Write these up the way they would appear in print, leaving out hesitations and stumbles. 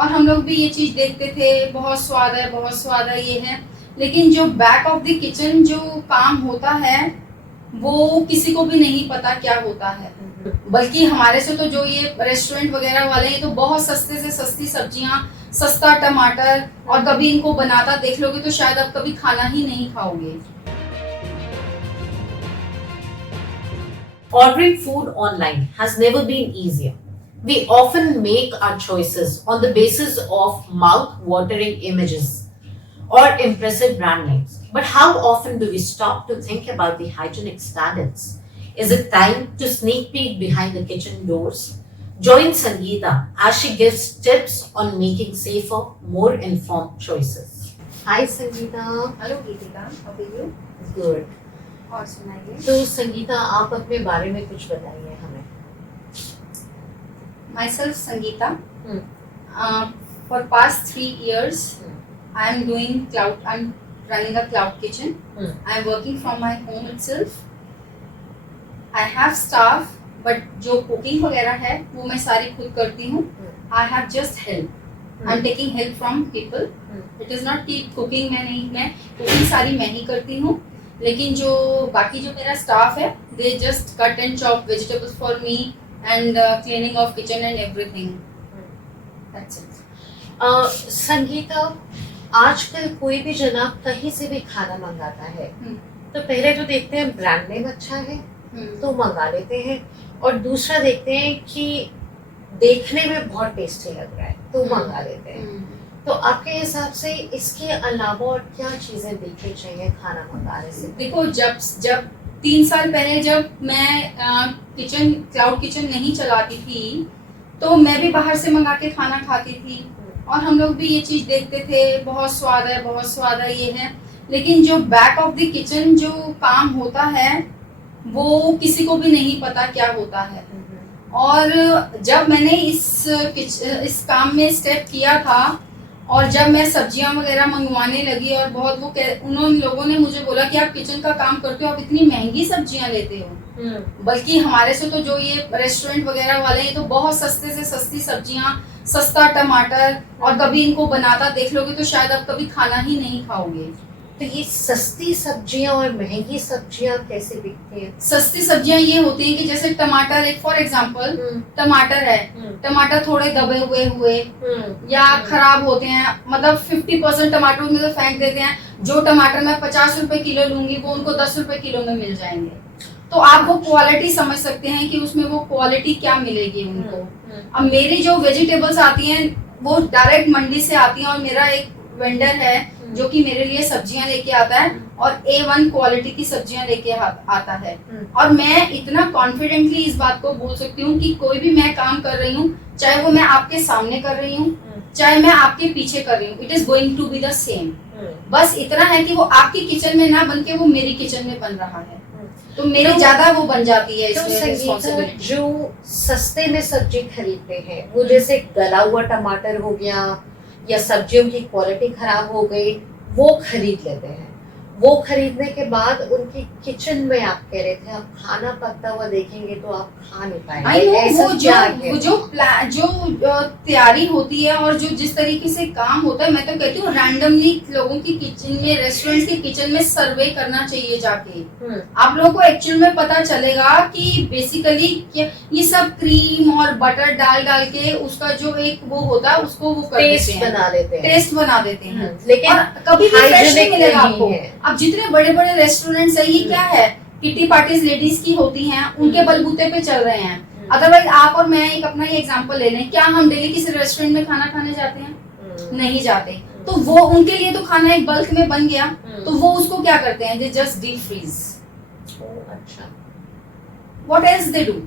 और हम लोग भी ये चीज देखते थे, बहुत स्वाद है, बहुत स्वाद है, ये है। लेकिन जो बैक ऑफ द किचन जो काम होता है वो किसी को भी नहीं पता क्या होता है। बल्कि हमारे से तो जो ये रेस्टोरेंट वगैरह वाले हैं तो बहुत सस्ते से सस्ती सब्जियां, सस्ता टमाटर, और कभी इनको बनाता देख लोगे तो शायद आप कभी खाना ही नहीं खाओगे। Ordering food online has never been easier. We often make our choices on the basis of mouth-watering images or impressive brand names. But how often do we stop to think about the hygienic standards? Is it time to sneak peek behind the kitchen doors? Join Sangeeta as she gives tips on making safer, more informed choices. Hi Sangeeta. Hello Geetika, how are you? Good. और सुनाइए। तो संगीता, आप अपने बारे में कुछ बताइए हमें। Myself Sangeeta. For past 3 years, I'm running a cloud kitchen. I'm working from my home itself. I have staff, but जो cooking वगैरह है वो मैं सारी खुद करती हूँ। I have just help. I'm taking help from people. It is not कि cooking मैं cooking सारी मैं ही करती हूँ। लेकिन जो बाकी जो मेरा स्टाफ है, they just cut and chop vegetables for me and cleaning of kitchen and everything. That's it. Sangeeta, आजकल कोई भी जना कहीं से भी खाना मंगाता है तो पहले तो देखते हैं ब्रांड नेम अच्छा है तो मंगा लेते हैं, और दूसरा देखते हैं कि देखने में बहुत टेस्टी लग रहा है तो मंगा लेते हैं। तो आपके हिसाब से इसके अलावा और क्या चीजें देखनी चाहिए खाना मंगाने से? देखो, जब 3 साल पहले जब मैं क्लाउड किचन नहीं चलाती थी तो मैं भी बाहर से मंगा के खाना खाती थी, और हम लोग भी ये चीज देखते थे, बहुत स्वाद है, बहुत स्वाद है, ये है। लेकिन जो बैक ऑफ द किचन जो काम होता है वो किसी को भी नहीं पता क्या होता है। और जब मैंने इस काम में स्टेप किया था और जब मैं सब्जियां वगैरह मंगवाने लगी और बहुत उन्होंने लोगों ने मुझे बोला कि आप किचन का काम करते हो, आप इतनी महंगी सब्जियां लेते हो। बल्कि हमारे से तो जो ये रेस्टोरेंट वगैरह वाले हैं तो बहुत सस्ते से सस्ती सब्जियां, सस्ता टमाटर, और कभी इनको बनाता देख लोगे तो शायद आप कभी खाना ही नहीं खाओगे। तो ये सस्ती सब्जियां और महंगी सब्जियां कैसे बिकती हैं? सस्ती सब्जियां ये होती हैं कि जैसे टमाटर, एक फॉर एग्जांपल टमाटर है, टमाटर थोड़े दबे हुए या खराब होते हैं, मतलब 50% टमाटर उनमें से फेंक देते हैं। जो टमाटर मैं 50 रुपए किलो लूंगी वो उनको 10 रुपए किलो में मिल जाएंगे। तो आप वो क्वालिटी समझ सकते हैं कि उसमें वो क्वालिटी क्या मिलेगी उनको। अब मेरी जो वेजिटेबल्स आती हैं वो डायरेक्ट मंडी से आती हैं, और मेरा एक वेंडर है जो कि मेरे लिए सब्जियां लेके आता है और A1 क्वालिटी की सब्जियां लेके आता है। और मैं इतना कॉन्फिडेंटली इस बात को बोल सकती हूँ कि कोई भी मैं काम कर रही हूँ, चाहे वो मैं आपके सामने कर रही हूँ, चाहे मैं आपके पीछे कर रही हूँ, it is going to be the same. बस इतना है कि वो आपकी किचन में ना बन के वो मेरी किचन में बन रहा है, तो मेरी ज्यादा वो बन जाती है इसमें रिस्पॉन्सिबिलिटी। जो सस्ते में सब्जी खरीदते हैं वो जैसे गला हुआ टमाटर हो गया या सब्जियों की क्वालिटी खराब हो गई, वो खरीद लेते हैं। वो खरीदने के बाद उनकी किचन में आप कह रहे थे आप खाना पकता हुआ देखेंगे तो आप खा नहीं पाएंगे। जो तैयारी होती है और जो जिस तरीके से काम होता है, मैं तो कहती हूँ रैंडमली लोगों की किचन में, रेस्टोरेंट के किचन में सर्वे करना चाहिए जाके। आप लोगों को एक्चुअल में पता चलेगा कि बेसिकली ये सब क्रीम और बटर डाल के उसका जो एक वो होता है उसको वो टेस्ट बना देते हैं। लेकिन कभी भी फ्रेश नहीं मिलेगा आपको। अब जितने बड़े बड़े रेस्टोरेंट्स है, ये क्या है, किटी पार्टीज लेडीज की होती हैं, उनके बलबूते पे चल रहे हैं। अदरवाइज आप और मैं एक अपना ये एग्जांपल ले लें, क्या हम डेली किसी रेस्टोरेंट में खाना खाने जाते हैं? नहीं जाते। तो वो उनके लिए तो खाना एक बल्क में बन गया, तो वो उसको क्या करते हैं, दे जस्ट डीप फ्रीज। अच्छा, व्हाट एल्स दे डू?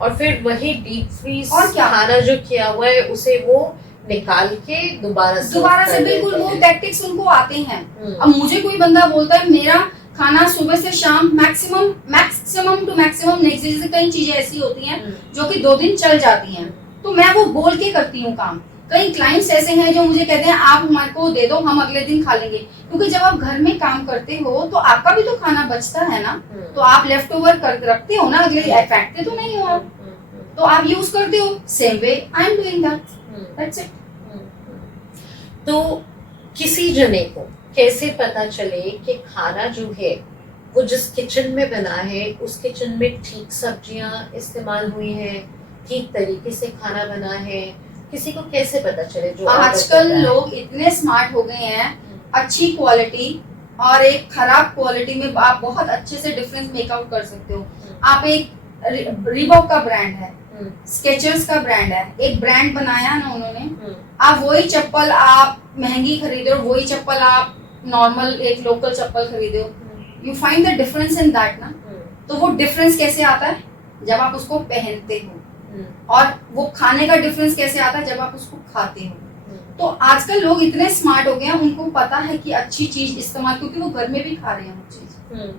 और फिर वही डीप फ्रीज और क्या खाना जो किया हुआ है उसे वो निकाल के दोबारा से बिल्कुल वो टैक्टिक्स उनको आते हैं। अब मुझे कोई बंदा बोलता है मेरा खाना सुबह से शाम maximum to maximum next day, जैसे कई चीजें ऐसी होती हैं जो कि 2 दिन चल जाती हैं, तो मैं वो बोल के करती हूँ काम। कई क्लाइंट्स ऐसे हैं जो मुझे कहते हैं आप हमारे को दे दो, हम अगले दिन खा लेंगे। क्योंकि जब आप घर में काम करते हो तो आपका भी तो खाना बचता है ना, तो आप लेफ्ट ओवर कर रखते हो ना, अगले फेंकते तो नहीं हो आप, तो आप यूज करते हो। Same way I am doing that, that's it. तो किसी जने को कैसे पता चले कि खाना जो है वो जिस किचन में बना है उस किचन में ठीक सब्जियां इस्तेमाल हुई हैं, ठीक तरीके से खाना बना है, किसी को कैसे पता चले? जो आजकल लोग इतने स्मार्ट हो गए हैं, अच्छी क्वालिटी और एक खराब क्वालिटी में आप बहुत अच्छे से डिफरेंस मेकआउट कर सकते हो। आप एक रिबॉक का ब्रांड है, स्केचर्स का ब्रांड है, एक ब्रांड बनाया ना उन्होंने, आप वही चप्पल आप महंगी खरीदे और वही चप्पल आप नॉर्मल एक लोकल चप्पल खरीदे हो, you find the difference in that ना। तो वो डिफरेंस कैसे आता है? जब आप उसको पहनते हो। और वो खाने का डिफरेंस कैसे आता है? जब आप उसको खाते हो। तो आजकल लोग इतने स्मार्ट हो गए हैं, उनको पता है कि अच्छी चीज इस्तेमाल, क्योंकि वो घर में भी खा रहे हैं वो चीज,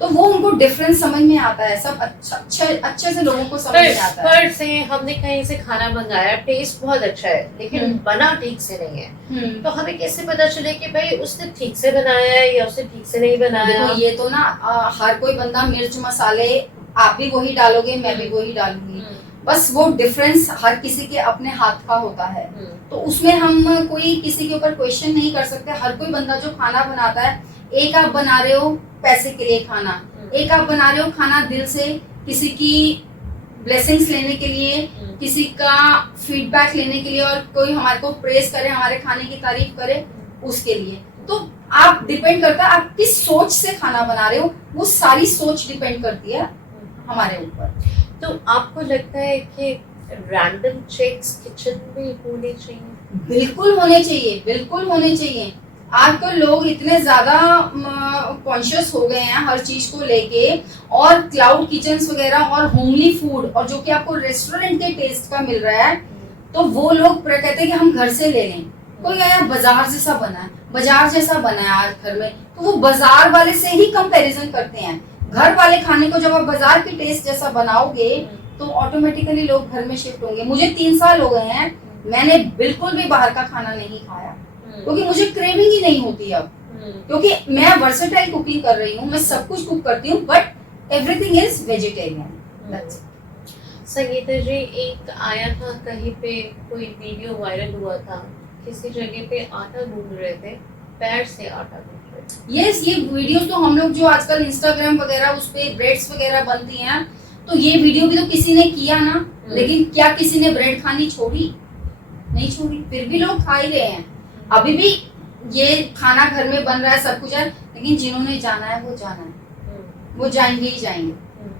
तो वो उनको डिफरेंस समझ में आता है। सब अच्छे से लोगों को समझ में आता है। पर से हमने कहीं से खाना मंगाया, टेस्ट बहुत अच्छा है लेकिन बना ठीक से नहीं है, तो हमें कैसे पता चले कि भाई उसने ठीक से बनाया है या उसने ठीक से नहीं बनाया? देखो ये तो ना हर कोई बंदा मिर्च मसाले आप भी वही डालोगे, मैं भी वही डालूंगी, बस वो डिफरेंस हर किसी के अपने हाथ का होता है। तो उसमें हम कोई किसी के ऊपर क्वेश्चन नहीं कर सकते। हर कोई बंदा जो खाना बनाता है, एक आप बना रहे हो पैसे के लिए खाना, एक आप बना रहे हो खाना दिल से, किसी की ब्लेसिंग्स लेने के लिए, किसी का फीडबैक लेने के लिए, और कोई हमारे को प्रेज करे, हमारे खाने की तारीफ करे, उसके लिए। तो आप डिपेंड करता है आप किस सोच से खाना बना रहे हो, वो सारी सोच डिपेंड करती है हमारे ऊपर। तो आपको लगता है कि रैंडम चेक्स किचन में होने चाहिए? बिल्कुल होने चाहिए, बिल्कुल होने चाहिए। आजकल लोग इतने ज्यादा कॉन्शियस हो गए हैं हर चीज को लेके, और क्लाउड किचन्स वगैरह और होमली फूड, और जो कि आपको रेस्टोरेंट के टेस्ट का मिल रहा है, तो वो लोग कहते हैं कि हम घर से ले लें। कोई यार बाजार जैसा बना है, बाजार जैसा बना है आज घर में, तो वो बाजार वाले से ही कंपैरिजन करते हैं। घर वाले खाने को जब आप बाजार के टेस्ट जैसा बनाओगे तो ऑटोमेटिकली लोग घर में शिफ्ट होंगे। मुझे 3 साल हो गए हैं, मैंने बिल्कुल भी बाहर का खाना नहीं खाया, क्योंकि मुझे क्रेविंग ही नहीं होती अब, क्योंकि मैं वर्सेटाइल कुकिंग कर रही हूँ, मैं सब कुछ कुक करती हूँ, but everything is vegetarian. Sangeeta ji, एक आया था कहीं पे, कोई वीडियो वायरल हुआ था, किसी जगह पे आटा गूंद रहे थे, पैर से आटा गूंद रहे थे। यस, ये वीडियोस तो हम लोग जो आजकल इंस्टाग्राम वगैरह उस पे ब्रेड्स वगैरह बनती हैं, तो ये वीडियो भी तो किसी ने किया ना, लेकिन क्या किसी ने ब्रेड खानी छोड़ी? नहीं छोड़ी, फिर भी लोग खा ही रहे हैं। अभी भी ये खाना घर में बन रहा है, सब कुछ है, लेकिन जिन्होंने जाना है वो जाना है, वो जाएंगे ही जाएंगे।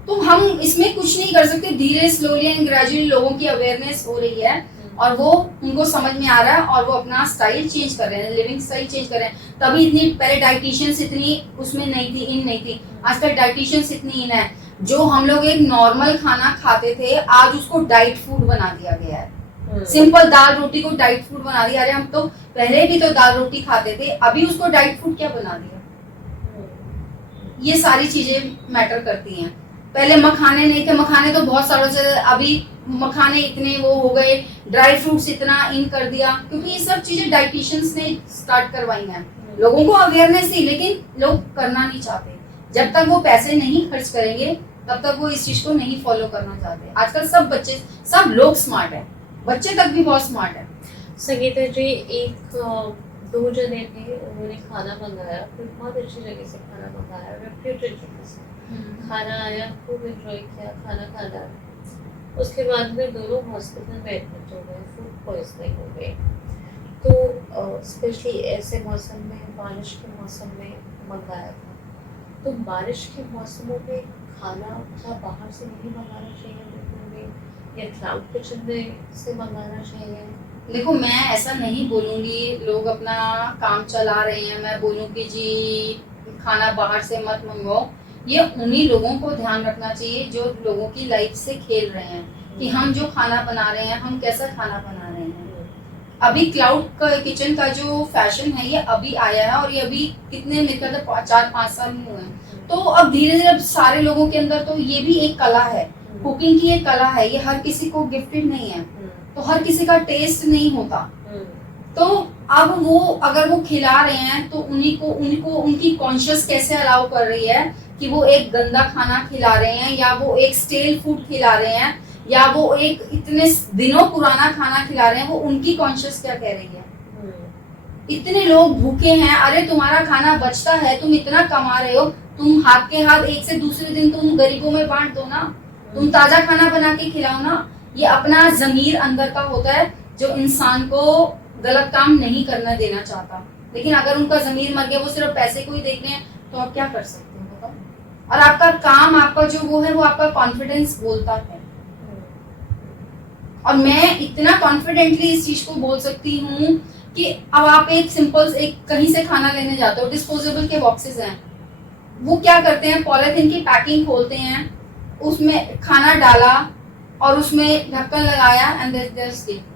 तो हम इसमें कुछ नहीं कर सकते। धीरे स्लोली एंड ग्रेजुअली लोगों की अवेयरनेस हो रही है, और वो उनको समझ में आ रहा है, और वो अपना स्टाइल चेंज कर रहे हैं, लिविंग स्टाइल चेंज कर रहे हैं। तभी इतनी पहले डाइटिशियंस इतनी उसमें नहीं थी, इन नहीं थी, आजकल डाइटिशियंस इतनी इन है। जो हम लोग एक नॉर्मल खाना खाते थे, आज उसको डाइट फूड बना दिया गया है। सिंपल दाल रोटी को डाइट फूड बना दिया। अरे हम तो पहले भी तो दाल रोटी खाते थे, अभी उसको डाइट फूड क्या बना दिया? ये सारी चीजें मैटर करती हैं। पहले मखाने नहीं थे, मखाने तो बहुत सालों से, अभी मखाने इतने वो हो गए, ड्राई फ्रूट्स इतना इन कर दिया, क्योंकि ये सब चीजें डाइटिशियंस ने स्टार्ट करवाई हैं। लोगों को अवेयरनेस थी, लेकिन लोग करना नहीं चाहते। जब तक वो पैसे नहीं खर्च करेंगे तब तक वो इस चीज को नहीं फॉलो करना चाहते। आजकल सब बच्चे, सब लोग स्मार्ट है, बच्चे तक भी बहुत स्मार्ट है। संगीता जी, एक 2 जने थे, उन्होंने खाना मंगाया, फिर बहुत अच्छी जगह से खाना मंगाया, रेप्यूटेड जगह से खाना आया, खूब एंजॉय किया, खाना खाना। उसके बाद में दोनों हॉस्पिटल में एडमिट हो गए, फूड पॉइजनिंग हो गई। तो स्पेशली ऐसे मौसम में, बारिश के मौसम में मंगाया था। तो बारिश के मौसमों में खाना क्या बाहर से नहीं मंगाना चाहिए बिल्कुल भी, या क्लाउड किचन में से मंगाना चाहिए? देखो, मैं ऐसा नहीं बोलूंगी लोग अपना काम चला रहे हैं, मैं बोलूंगी जी खाना बाहर से मत मंगाओ। ये उन्हीं लोगों को ध्यान रखना चाहिए जो लोगों की लाइफ से खेल रहे हैं, कि हम जो खाना बना रहे हैं, हम कैसा खाना बना रहे हैं। अभी क्लाउड किचन का जो फैशन है, ये अभी आया है, और ये अभी कितने मेरे ख्याल से 4-5 साल में हुए हैं। तो अब धीरे धीरे सारे लोगों के अंदर, तो ये भी एक कला है, कुकिंग की एक कला है, ये हर किसी को गिफ्टेड नहीं है, तो हर किसी का टेस्ट नहीं होता। तो अब वो अगर वो खिला रहे हैं, तो उनको उनकी कॉन्शियस कैसे अलाउ कर रही है कि वो एक गंदा खाना खिला रहे हैं, या वो एक स्टेल फूड खिला रहे हैं, या वो एक इतने दिनों पुराना खाना खिला रहे हैं, वो उनकी कॉन्शियस क्या कह रही है। इतने लोग भूखे हैं, अरे तुम्हारा खाना बचता है, तुम इतना कमा रहे हो, तुम हाथ के हाथ एक से दूसरे दिन तुम गरीबों में बांट दो ना, तुम ताजा खाना बना के खिलाओ ना। ये अपना जमीर अंदर का होता है जो इंसान को गलत काम नहीं करना देना चाहता, लेकिन अगर उनका जमीर मर गया, वो सिर्फ पैसे को ही देख रहे हैं, तो आप क्या कर सकते हो बताओ। और आपका काम, आपका जो वो है, वो आपका कॉन्फिडेंस बोलता है। और मैं इतना कॉन्फिडेंटली इस चीज को बोल सकती हूँ कि अब आप एक सिंपल एक कहीं से खाना लेने जाते हो, डिस्पोजेबल के बॉक्सेस हैं, वो क्या करते हैं, पॉलिथीन की पैकिंग खोलते हैं, उसमें खाना डाला और उसमें ढक्कन लगाया एंड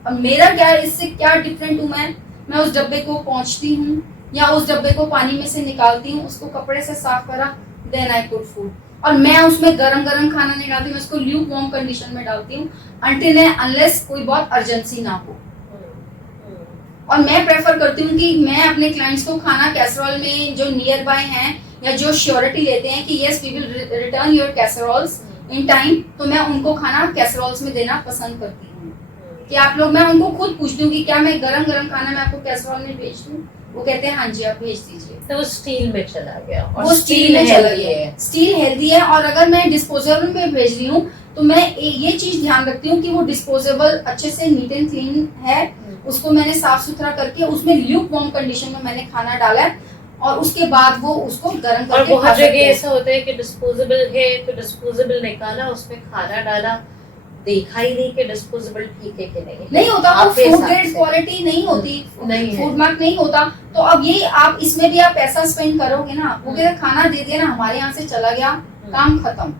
और मेरा क्या, इससे क्या डिफरेंट हूँ मैं उस डब्बे को पहुंचती हूँ या उस डब्बे को पानी में से निकालती हूँ, उसको कपड़े से साफ करा, देन आई पुट फूड। और मैं उसमें गरम गरम खाना नहीं डालती, मैं उसको ल्यूक वार्म कंडीशन में डालती हूँ अनटिल अनलेस कोई बहुत अर्जेंसी ना हो। और मैं प्रेफर करती हूँ कि मैं अपने क्लाइंट्स को खाना कैसरोल में जो नियर बाय हैं या जो श्योरिटी लेते हैं कि yes we will return your casseroles in time, तो मैं उनको खाना कैसरोल्स में देना पसंद करती हूँ कि आप लोग, मैं उनको खुद पूछती हूँ कि क्या मैं गरम गरम खाना मैं आपको कैसरोल में भेज दूँ, वो कहते हैं हाँ जी आप भेज दीजिए। तो वो स्टील में चला गया, और वो स्टील में चला गया, स्टील हेल्दी है। और अगर मैं डिस्पोजेबल में भेज रही हूँ तो मैं ये चीज ध्यान रखती हूँ कि वो डिस्पोजेबल अच्छे से नीट एंड क्लीन है, उसको मैंने साफ सुथरा करके उसमें ल्यूक वार्म कंडीशन में मैंने खाना डाला है और उसके बाद वो उसको गर्म करके। और बहुत जगह ऐसा होता है कि डिस्पोजेबल है तो डिस्पोजेबल निकाला, उसमें खाना डाला, देखा ही नहीं कि डिस्पोजेबल ठीक है कि नहीं होता, वो फूड ग्रेड क्वालिटी नहीं होती, फूड मार्क नहीं होता। तो अब ये आप इसमें भी आप पैसा स्पेंड करोगे ना, वो कहते खाना दे दिया ना, हमारे यहाँ से चला गया, काम खत्म।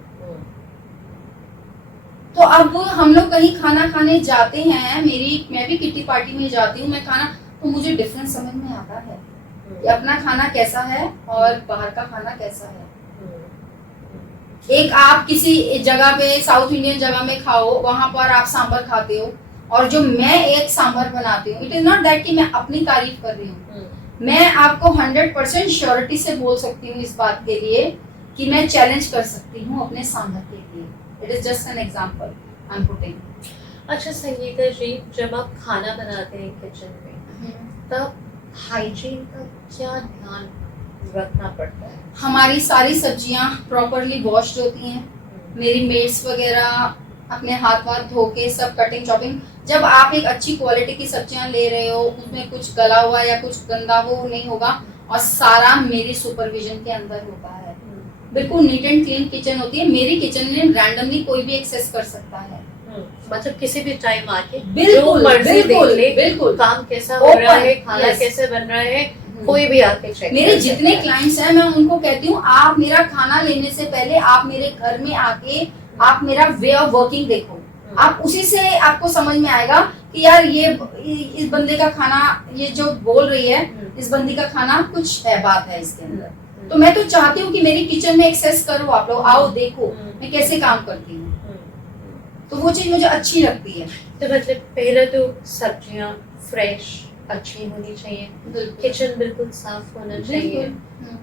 तो अब हम लोग कहीं खाना खाने जाते हैं, मैं भी किटी पार्टी में जाती हूँ, मैं खाना, तो मुझे डिफरेंस समझ में आता है कि अपना खाना कैसा है और बाहर का खाना कैसा है। एक आप किसी जगह पे साउथ इंडियन जगह में खाओ, वहां पर आप सांभर खाते हो, और जो मैं एक सांभर बनाती हूँ, इट इज नॉट दैट कि मैं अपनी तारीफ कर रही हूँ, मैं आपको 100% श्योरिटी से बोल सकती हूँ इस बात के लिए कि मैं चैलेंज कर सकती हूँ अपने सांभर के लिए। It is just an example I am putting. अच्छा संगीता जी, जब आप खाना बनाते हैं किचन में, तब हाइजीन का क्या ध्यान रखना पड़ता है? हमारी सारी सब्जियां प्रॉपरली वॉश्ड होती हैं, मेरी मेड्स वगैरह अपने हाथ धो के सब कटिंग चॉपिंग। जब आप एक अच्छी क्वालिटी की सब्जियां ले रहे हो, उसमें कुछ गला हुआ या कुछ गंदा वो नहीं होगा, और सारा मेरी सुपरविजन के अंदर होता है। बिल्कुल नीट एंड क्लीन किचन होती है मेरी किचन में, रैंडमली कोई भी एक्सेस कर सकता है, मतलब किसी भी टाइम आके बिल्कुल बिल्कुल काम कैसा हो रहा है, खाना कैसे बन रहा है, कोई भी आके चेक। मेरे जितने क्लाइंट्स हैं मैं उनको कहती हूँ आप मेरा खाना लेने से पहले आप मेरे घर में आके आप मेरा वे ऑफ वर्किंग देखो, आप उसी से आपको समझ में आएगा कि यार ये इस बंदे का खाना, ये जो बोल रही है इस बंदी का खाना कुछ है, बात है इसके अंदर। तो मैं तो चाहती हूँ कि मेरी किचन में एक्सेस करो, आप लोग आओ देखो मैं कैसे काम करती हूँ, तो वो चीज मुझे अच्छी लगती है। तो मतलब पहले तो सब्जियां फ्रेश अच्छी होनी चाहिए, किचन बिल्कुल साफ होना चाहिए,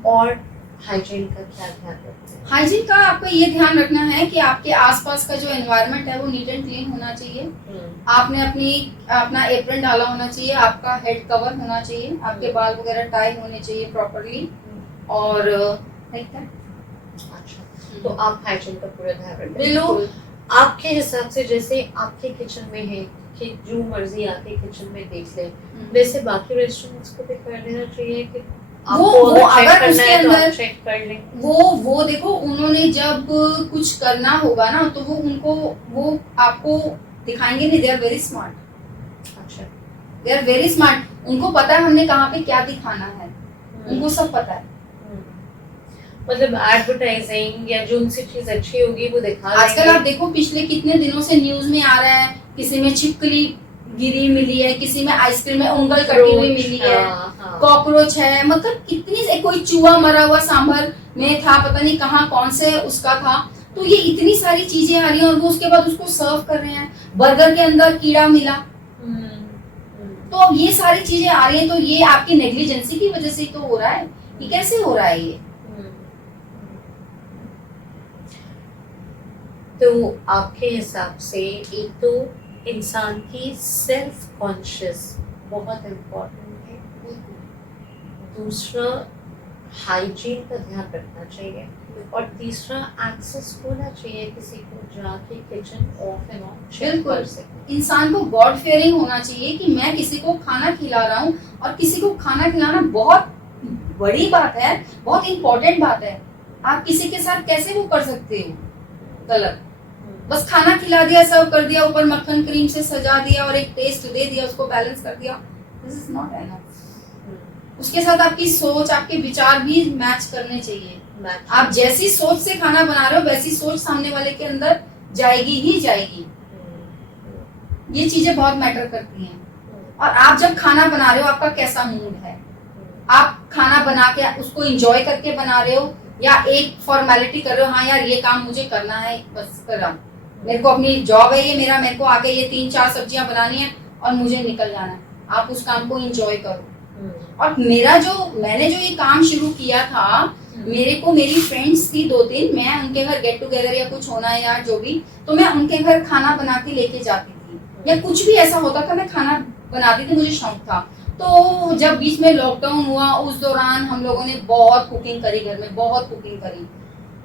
और हाइजीन का क्या ध्यान रखते हैं? हाइजीन का आपको ये ध्यान रखना है कि आपके आसपास का जो एनवायरनमेंट है वो नीट एंड क्लीन होना चाहिए, आपने अपना एप्रन डाला होना चाहिए, आपका हेड कवर होना चाहिए, आपके बाल वगैरह टाई होने चाहिए प्रॉपरली, और अच्छा, तो आप हाइजीन का पूरा ध्यान रखें। आपके हिसाब से जैसे आपके किचन में है कि जो मर्जी आके किचन में देख ले, वैसे बाकी रेस्टोरेंट्स को भी कर देना चाहिए कि वो अगर उसके अंदर चेक कर लें। वो देखो, उन्होंने जब कुछ करना होगा ना तो वो आपको दिखाएंगे नहीं, दे आर वेरी स्मार्ट। अच्छा, दे आर वेरी स्मार्ट, उनको पता है हमने कहाँ पे क्या दिखाना है, उनको सब पता है। मतलब एडवर्टाइजिंग या जो उनसे चीज अच्छी होगी वो दिखा देंगे। आजकल आप देखो पिछले कितने दिनों से न्यूज में आ रहा है, किसी में छिपकली गिरी मिली है, किसी में आइसक्रीम में उंगल कटी हुई मिली है, कॉकरोच है, मतलब कितनी, कोई चूहा मरा हुआ सांभर में था, पता नहीं कहाँ कौन से उसका था। तो ये इतनी सारी चीजें आ रही हैं और वो उसके बाद उसको सर्व कर रहे हैं, बर्गर के अंदर कीड़ा मिला। तो अब ये सारी चीजें आ रही हैं, तो ये आपकी नेग्लिजेंसी की वजह से तो हो रहा है। ये कैसे हो रहा है ये? तो आपके हिसाब से एक तो इंसान की सेल्फ कॉन्शियस बहुत इम्पोर्टेंट है, दूसरा हाइजीन का ध्यान रखना चाहिए, और तीसरा एक्सेस होना चाहिए किसी को जाके kitchen off and on check बिल्कुल। कर सके। इंसान को गॉड फेयरिंग होना चाहिए कि मैं किसी को खाना खिला रहा हूँ, और किसी को खाना खिलाना बहुत बड़ी बात है, बहुत इंपॉर्टेंट बात है। आप किसी के साथ कैसे वो कर सकते हो गलत? बस खाना खिला दिया, सर्व कर दिया, ऊपर मक्खन क्रीम से सजा दिया और एक टेस्ट दे दिया, उसको बैलेंस कर दिया, दिस इज नॉट एनफ। उसके साथ आपकी सोच, आपके विचार भी मैच करने चाहिए। आप जैसी सोच से खाना बना रहे हो वैसी सोच सामने वाले के अंदर जाएगी ही जाएगी। ये चीजें बहुत मैटर करती हैं। और आप जब खाना बना रहे हो, आपका कैसा मूड है, आप खाना बना के उसको एंजॉय करके बना रहे हो, या एक फॉर्मेलिटी कर रहे हो, हाँ यार ये काम मुझे करना है, बस करा, मेरे को अपनी जॉब है ये, मेरे को आगे ये 3-4 सब्जियां बनानी है और मुझे निकल जाना है। आप उस काम को एंजॉय करो। और मैंने जो ये काम शुरू किया था, मेरे को मेरी फ्रेंड्स थी 2-3, मैं उनके घर गेट टुगेदर या कुछ होना है या जो भी, तो मैं उनके घर खाना बना के लेके जाती थी, या कुछ भी ऐसा होता था मैं खाना बनाती थी, मुझे शौक था। तो जब बीच में लॉकडाउन हुआ, उस दौरान हम लोगों ने बहुत कुकिंग करी, घर में बहुत कुकिंग करी,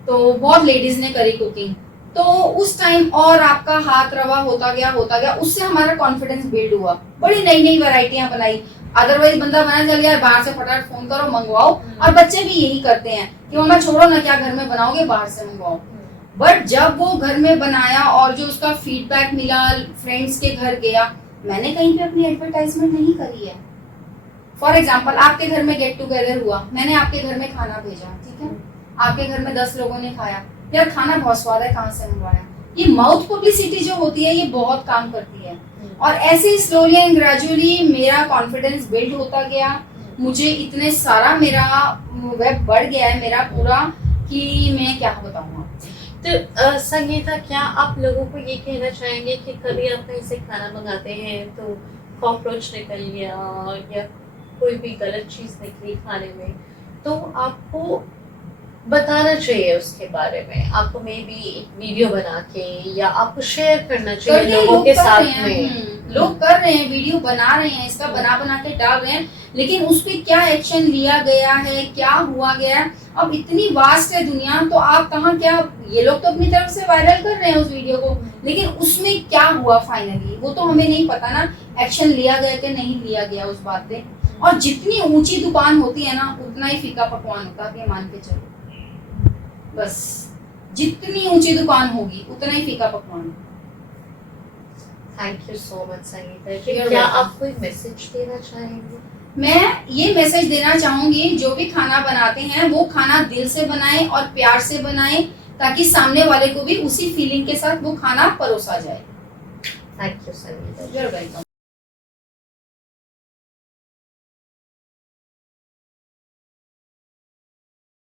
तो बहुत लेडीज ने करी कुकिंग। तो उस टाइम और आपका हाथ रवा होता गया, उससे हमारा कॉन्फिडेंस बिल्ड हुआ। बड़ी नई नई वैरायटियां बनाई। अदरवाइज बंदा बना चल गया बाहर से फटाफट फोन करो मंगवाओ, और बच्चे भी यही करते हैं कि मम्मा छोड़ो ना, क्या घर में बनाओगे, बाहर से मंगवाओ। बट जब वो घर में बनाया और जो उसका फीडबैक मिला, फ्रेंड्स के घर गया, मैंने कहीं पे अपनी एडवर्टाइजमेंट नहीं करी है। फॉर एग्जाम्पल, आपके घर में गेट टुगेदर हुआ, मैंने आपके घर में खाना भेजा, ठीक है, आपके घर में 10 लोगों ने खाया, यार खाना बहुत स्वाद है, कहाँ से मंगवाया। ये माउथ पब्लिसिटी जो होती है, ये बहुत काम करती है। और ऐसे स्लोली एंड ग्रेजुअली मेरा कॉन्फिडेंस बिल्ड होता गया। मुझे इतने सारा मेरा वेब बढ़ गया है मेरा पूरा, कि मैं क्या बताऊँ। तो संगीता, क्या आप लोगों को ये कहना चाहेंगे कि कभी आप कहीं से खाना मंगाते हैं तो कॉकरोच निकल गया या कोई भी गलत चीज़ निकली खाने में, तो आपको बताना चाहिए उसके बारे में, आपको मे बी एक वीडियो बना के या आपको शेयर करना चाहिए लोगों के साथ में। लोग कर रहे हैं, वीडियो बना रहे हैं, इसका बना के डाल रहे हैं, लेकिन उस पे क्या एक्शन लिया गया है, क्या हुआ गया है, अब इतनी वास्ट है दुनिया, तो आप कहाँ क्या, ये लोग तो अपनी तरफ से वायरल कर रहे हैं उस वीडियो को, लेकिन उसमें क्या हुआ फाइनली वो तो हमें नहीं पता ना, एक्शन लिया गया कि नहीं लिया गया उस बात पे। और जितनी ऊंची दुकान होती है ना, उतना ही फीका पकवान होता है, मान के चलो, बस जितनी ऊंची दुकान होगी उतना ही फीका पकवान। Thank you so much Sangeeta. क्या आप कोई मैसेज देना चाहेंगे? मैं ये मैसेज देना चाहूंगी, जो भी खाना बनाते हैं वो खाना दिल से बनाएं और प्यार से बनाएं, ताकि सामने वाले को भी उसी फीलिंग के साथ वो खाना परोसा जाए। Thank you Sangeeta. You are welcome.